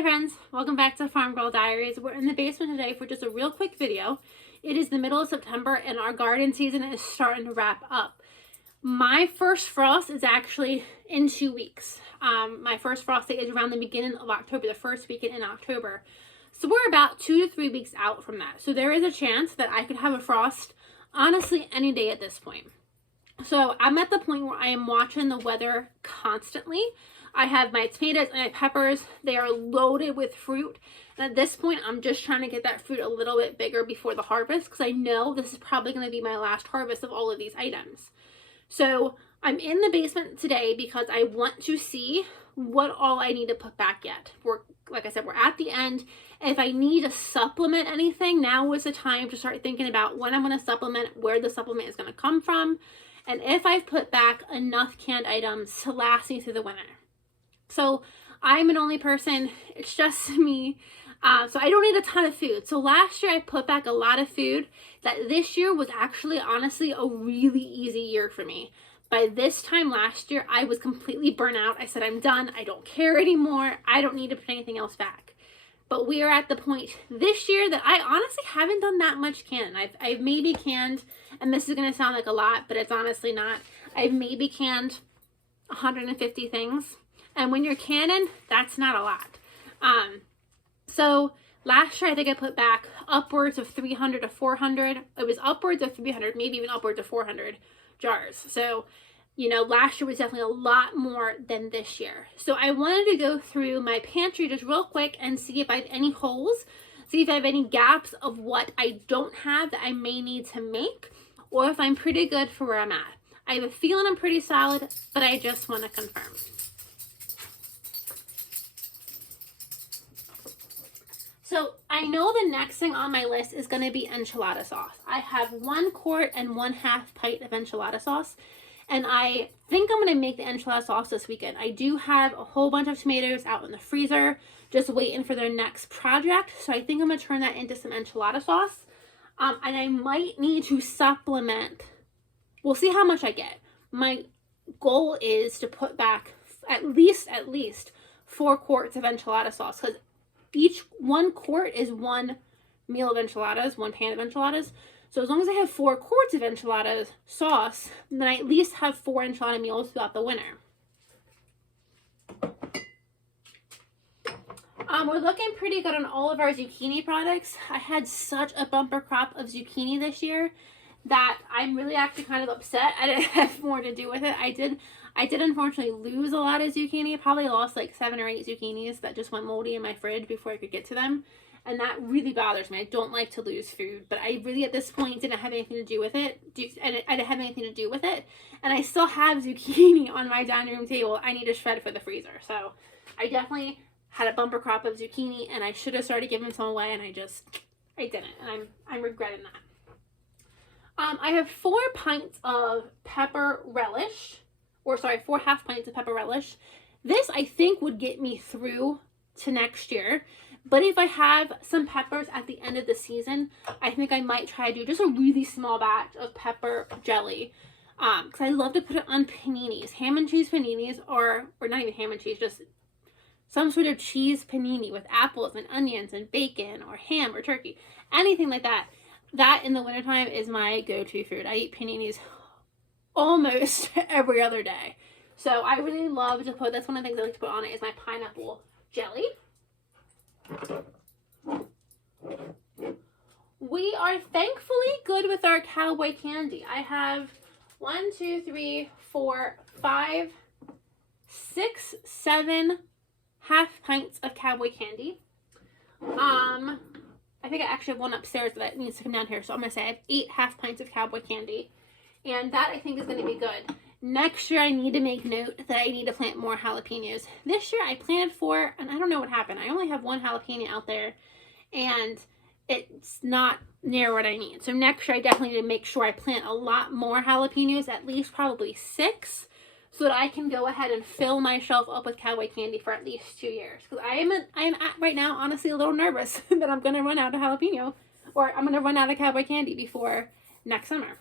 Hi friends, welcome back to Farm Girl Diaries. We're in the basement today for just a real quick video. It is the middle of September and our garden season is starting to wrap up. My first frost is actually in 2 weeks. My first frost date is around the beginning of October, the first weekend in October. So we're about 2 to 3 weeks out from that. So there is a chance that I could have a frost honestly any day at this point. So I'm at the point where I am watching the weather constantly. I have my tomatoes and my peppers. They are loaded with fruit. And at this point, I'm just trying to get that fruit a little bit bigger before the harvest because I know this is probably going to be my last harvest of all of these items. So I'm in the basement today because I want to see what all I need to put back yet. Like I said, we're at the end. If I need to supplement anything, now is the time to start thinking about when I'm going to supplement, where the supplement is going to come from, and if I've put back enough canned items to last me through the winter. So I'm an only person, it's just me, so I don't need a ton of food. So last year I put back a lot of food that this year was actually honestly a really easy year for me. By this time last year, I was completely burnt out. I said, I'm done, I don't care anymore, I don't need to put anything else back. But we are at the point this year that I honestly haven't done that much canning. I've maybe canned, and this is going to sound like a lot, but it's honestly not. I've maybe canned 150 things. And when you're canning, that's not a lot. So last year, I think I put back upwards of 300 to 400. It was upwards of 300, maybe even upwards of 400 jars. So, you know, last year was definitely a lot more than this year. So I wanted to go through my pantry just real quick and see if I have any holes, see if I have any gaps of what I don't have that I may need to make, or if I'm pretty good for where I'm at. I have a feeling I'm pretty solid, but I just want to confirm. So I know the next thing on my list is going to be enchilada sauce. I have 1 quart and 1/2 pint of enchilada sauce. And I think I'm going to make the enchilada sauce this weekend. I do have a whole bunch of tomatoes out in the freezer, just waiting for their next project. So I think I'm going to turn that into some enchilada sauce. And I might need to supplement. We'll see how much I get. My goal is to put back at least 4 quarts of enchilada sauce, because each 1 quart is 1 meal of enchiladas, 1 pan of enchiladas. So as long as I have 4 quarts of enchiladas sauce, then I at least have 4 enchilada meals throughout the winter. We're looking pretty good on all of our zucchini products. I had such a bumper crop of zucchini this year that I'm really actually kind of upset I didn't have more to do with it. I did unfortunately lose a lot of zucchini. I probably lost like 7 or 8 zucchinis that just went moldy in my fridge before I could get to them. And that really bothers me. I don't like to lose food, but I really at this point didn't have anything to do with it. I didn't have anything to do with it. And I still have zucchini on my dining room table. I need to shred for the freezer. So I definitely had a bumper crop of zucchini and I should have started giving some away, and I didn't. And I'm regretting that. I have 4 pints of pepper relish. 4.5 pints of pepper relish. This I think would get me through to next year. But if I have some peppers at the end of the season, I think I might try to do just a really small batch of pepper jelly. Because I love to put it on paninis. Ham and cheese paninis, or not even ham and cheese, just some sort of cheese panini with apples and onions and bacon or ham or turkey. Anything like that. That in the wintertime is my go-to food. I eat paninis almost every other day. So I really love to put, that's one of the things I like to put on it, is my pineapple jelly. We are thankfully good with our cowboy candy. I have 1, 2, 3, 4, 5, 6, 7 half pints of cowboy candy. I think I actually have one upstairs that needs to come down here, so I'm going to say I have 8 half pints of cowboy candy. And that I think is going to be good. Next year I need to make note that I need to plant more jalapenos. This year I planted 4, and I don't know what happened. I only have 1 jalapeno out there, and it's not near what I need. So next year I definitely need to make sure I plant a lot more jalapenos, at least probably 6, so that I can go ahead and fill my shelf up with cowboy candy for at least 2 years. Because I am right now honestly a little nervous that I'm going to run out of jalapeno, or I'm going to run out of cowboy candy before next summer.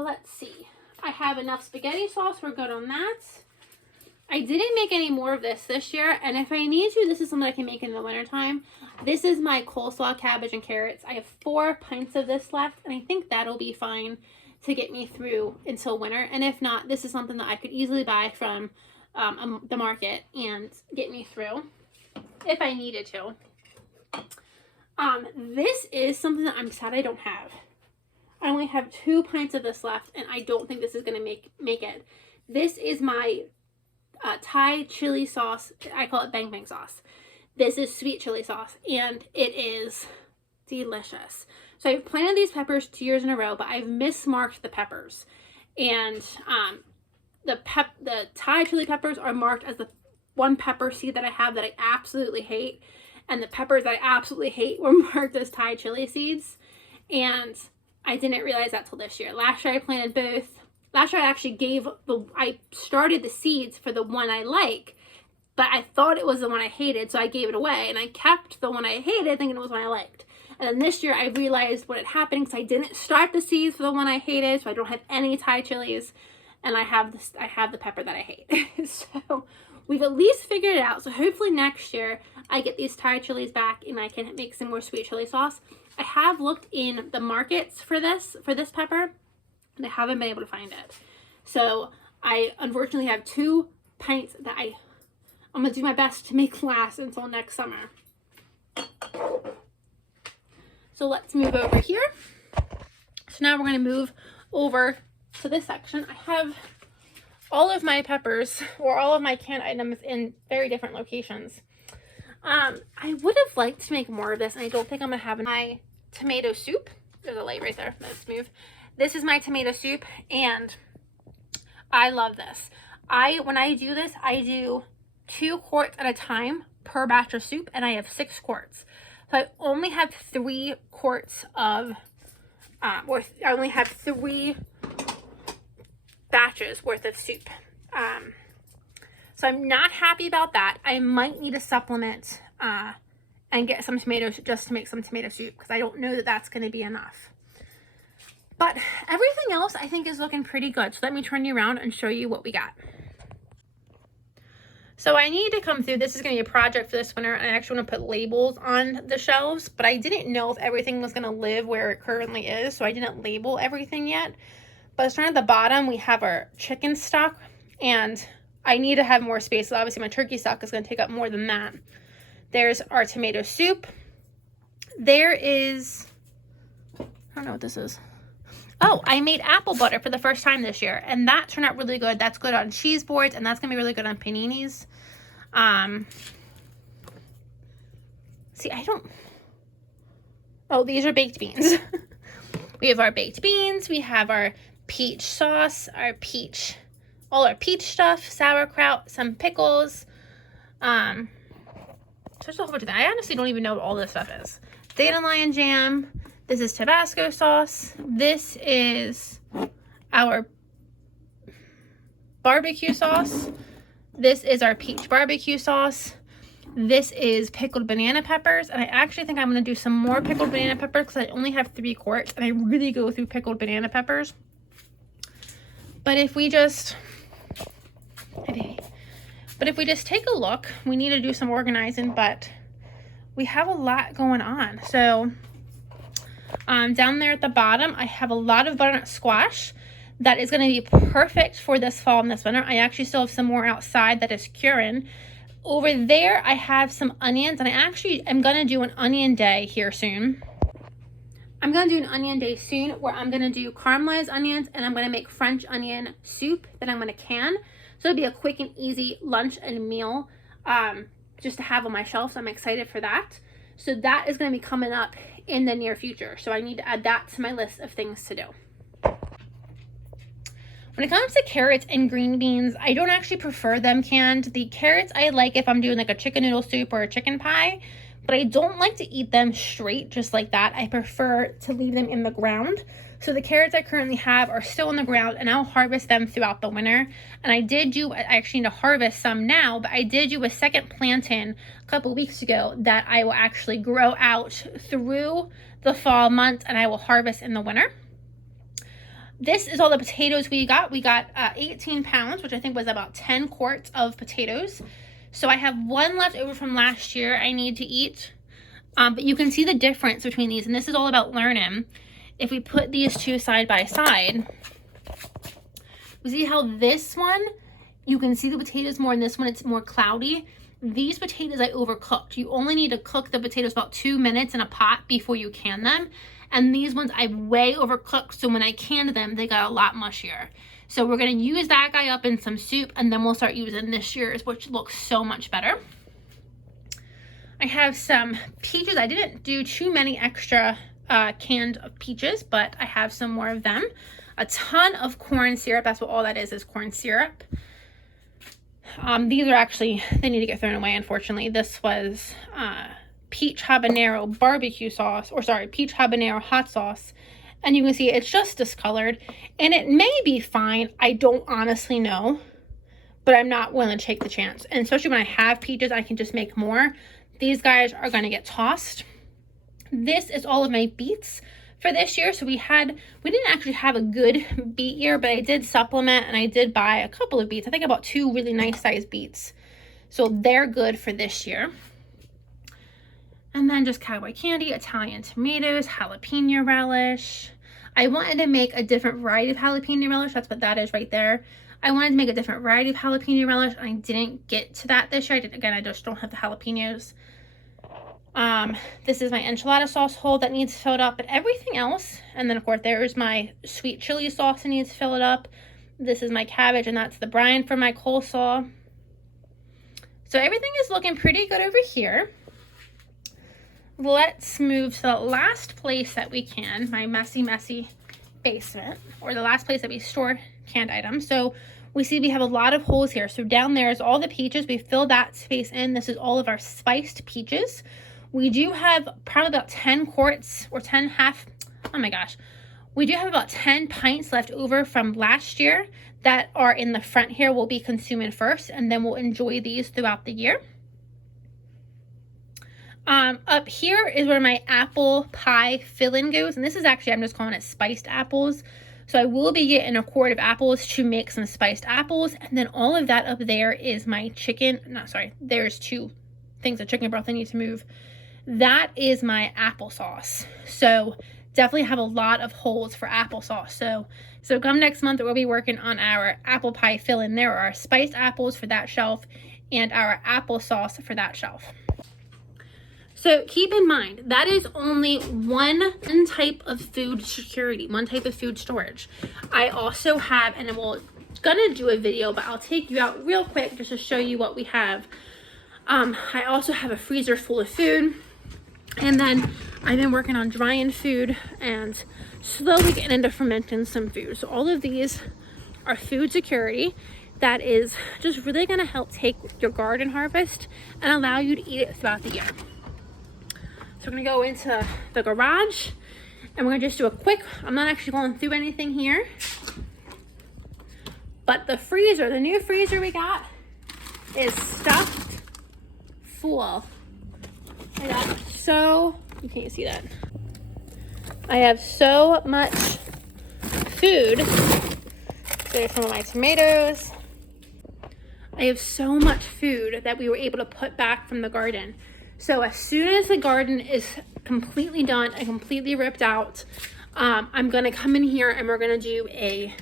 Let's see. I have enough spaghetti sauce. We're good on that. I didn't make any more of this year, and if I need to, this is something I can make in the wintertime. This is my coleslaw, cabbage, and carrots. I have 4 pints of this left, and I think that'll be fine to get me through until winter. And if not, this is something that I could easily buy from the market and get me through if I needed to. This is something that I'm sad I don't have. I only have 2 pints of this left, and I don't think this is going to make it. This is my Thai chili sauce. I call it bang bang sauce. This is sweet chili sauce, and it is delicious. So I've planted these peppers 2 years in a row, but I've mismarked the peppers. And the Thai chili peppers are marked as the one pepper seed that I have that I absolutely hate. And the peppers that I absolutely hate were marked as Thai chili seeds. And I didn't realize that till this year. Last year I planted both. Last year I actually I started the seeds for the one I like, but I thought it was the one I hated, so I gave it away. And I kept the one I hated thinking it was one I liked. And then this year I realized what had happened because I didn't start the seeds for the one I hated, so I don't have any Thai chilies. And I have the pepper that I hate. So we've at least figured it out. So hopefully next year I get these Thai chilies back and I can make some more sweet chili sauce. I have looked in the markets for this pepper, and I haven't been able to find it. So I unfortunately have 2 pints that I'm gonna do my best to make last until next summer. So let's move over here. So now we're gonna move over to this section. I have all of my peppers or all of my canned items in very different locations. I would have liked to make more of this, and I don't think I'm gonna have my tomato soup. There's a light right there. Let's move. This is my tomato soup, and I love this. When I do this, I do 2 quarts at a time per batch of soup, and I have 6 quarts. So I only have 3 quarts of, I only have 3 batches worth of soup. So I'm not happy about that. I might need a supplement and get some tomatoes just to make some tomato soup, because I don't know that that's going to be enough. But everything else I think is looking pretty good. So let me turn you around and show you what we got. So I need to come through. This is going to be a project for this winter. I actually want to put labels on the shelves, but I didn't know if everything was going to live where it currently is, so I didn't label everything yet. But starting at the bottom, we have our chicken stock, and I need to have more space. So obviously my turkey stock is going to take up more than that. There's our tomato soup. There is, I don't know what this is. Oh, I made apple butter for the first time this year, and that turned out really good. That's good on cheese boards, and that's going to be really good on paninis. See, oh, these are baked beans. We have our baked beans. We have our peach sauce, all our peach stuff, sauerkraut, some pickles. So there's a whole bunch of that. I honestly don't even know what all this stuff is. Dandelion jam. This is Tabasco sauce. This is our barbecue sauce. This is our peach barbecue sauce. This is pickled banana peppers. And I actually think I'm going to do some more pickled banana peppers because I only have 3 quarts. And I really go through pickled banana peppers. But if we just take a look, we need to do some organizing, but we have a lot going on. So down there at the bottom, I have a lot of butternut squash that is going to be perfect for this fall and this winter. I actually still have some more outside that is curing. Over there, I have some onions, and I actually am going to do an onion day here soon. I'm going to do an onion day soon where I'm going to do caramelized onions, and I'm going to make French onion soup that I'm going to can. So it'll be a quick and easy lunch and meal just to have on my shelf. So I'm excited for that. So that is going to be coming up in the near future. So I need to add that to my list of things to do. When it comes to carrots and green beans, I don't actually prefer them canned. The carrots I like if I'm doing like a chicken noodle soup or a chicken pie, but I don't like to eat them straight just like that. I prefer to leave them in the ground. So the carrots I currently have are still in the ground, and I'll harvest them throughout the winter. And I actually need to harvest some now, but I did do a second planting a couple weeks ago that I will actually grow out through the fall months, and I will harvest in the winter. This is all the potatoes we got. We got 18 pounds, which I think was about 10 quarts of potatoes. So I have one left over from last year I need to eat. But you can see the difference between these, and this is all about learning. If we put these two side by side, you see how this one, you can see the potatoes more, and this one it's more cloudy. These potatoes I overcooked. You only need to cook the potatoes about 2 minutes in a pot before you can them. And these ones I way overcooked, so when I canned them, they got a lot mushier. So we're gonna use that guy up in some soup, and then we'll start using this year's, which looks so much better. I have some peaches. I didn't do too many extra canned peaches, but I have some more of them. A ton of corn syrup. That's what all that is corn syrup. These are actually, they need to get thrown away, unfortunately. This was peach habanero barbecue sauce, or sorry, peach habanero hot sauce. And you can see it's just discolored, and it may be fine. I don't honestly know, but I'm not willing to take the chance. And especially when I have peaches, I can just make more. These guys are gonna get tossed. This is all of my beets for this year. So we didn't actually have a good beet year, but I did supplement and I did buy a couple of beets. I think I bought 2 really nice sized beets. So they're good for this year. And then just cowboy candy, Italian tomatoes, jalapeno relish. I wanted to make a different variety of jalapeno relish. That's what that is right there. I wanted to make a different variety of jalapeno relish, and I didn't get to that this year. Again, I just don't have the jalapenos. This is my enchilada sauce hole that needs filled up, but everything else, and then of course there's my sweet chili sauce that needs filled up. This is my cabbage, and that's the brine for my coleslaw. So everything is looking pretty good over here. Let's move to the last place that we can, my messy basement, or the last place that we store canned items. So we see we have a lot of holes here. So down there is all the peaches. We filled that space in. This is all of our spiced peaches. We do have probably about 10 quarts or 10 half, oh my gosh. We do have about 10 pints left over from last year that are in the front here. We'll be consuming first, and then we'll enjoy these throughout the year. Up here is where my apple pie fill-in goes, and this is actually, I'm just calling it spiced apples. So I will be getting a quart of apples to make some spiced apples, and then all of that up there is my chicken, there's 2 things of chicken broth I need to move. That is my applesauce. So definitely have a lot of holes for applesauce. So come next month, we'll be working on our apple pie fill-in. There are our spiced apples for that shelf and our applesauce for that shelf. So keep in mind, that is only one type of food security, one type of food storage. I also have, and we're gonna do a video, but I'll take you out real quick just to show you what we have. I also have a freezer full of food, and then I've been working on drying food and slowly getting into fermenting some food. So all of these are food security that is just really gonna help take your garden harvest and allow you to eat it throughout the year. So we're gonna go into the garage, and we're gonna just do a quick, I'm not actually going through anything here, but the freezer, the new freezer we got is stuffed full. I got you can't see that. I have so much food. There's some of my tomatoes. I have so much food that we were able to put back from the garden. So as soon as the garden is completely done and completely ripped out, I'm gonna come in here and we're gonna do a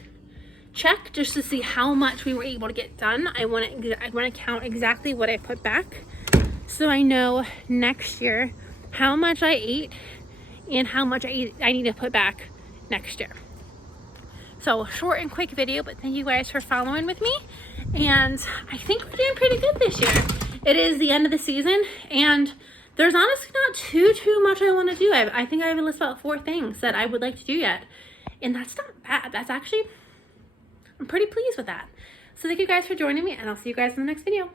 check just to see how much we were able to get done. I wanna count exactly what I put back, so I know next year how much I ate and how much I need to put back next year. So short and quick video, but thank you guys for following with me. And I think we're doing pretty good this year. It is the end of the season, and there's honestly not too much I want to do. I think I have a list of about 4 things that I would like to do yet, and that's not bad. That's actually, I'm pretty pleased with that. So thank you guys for joining me, and I'll see you guys in the next video.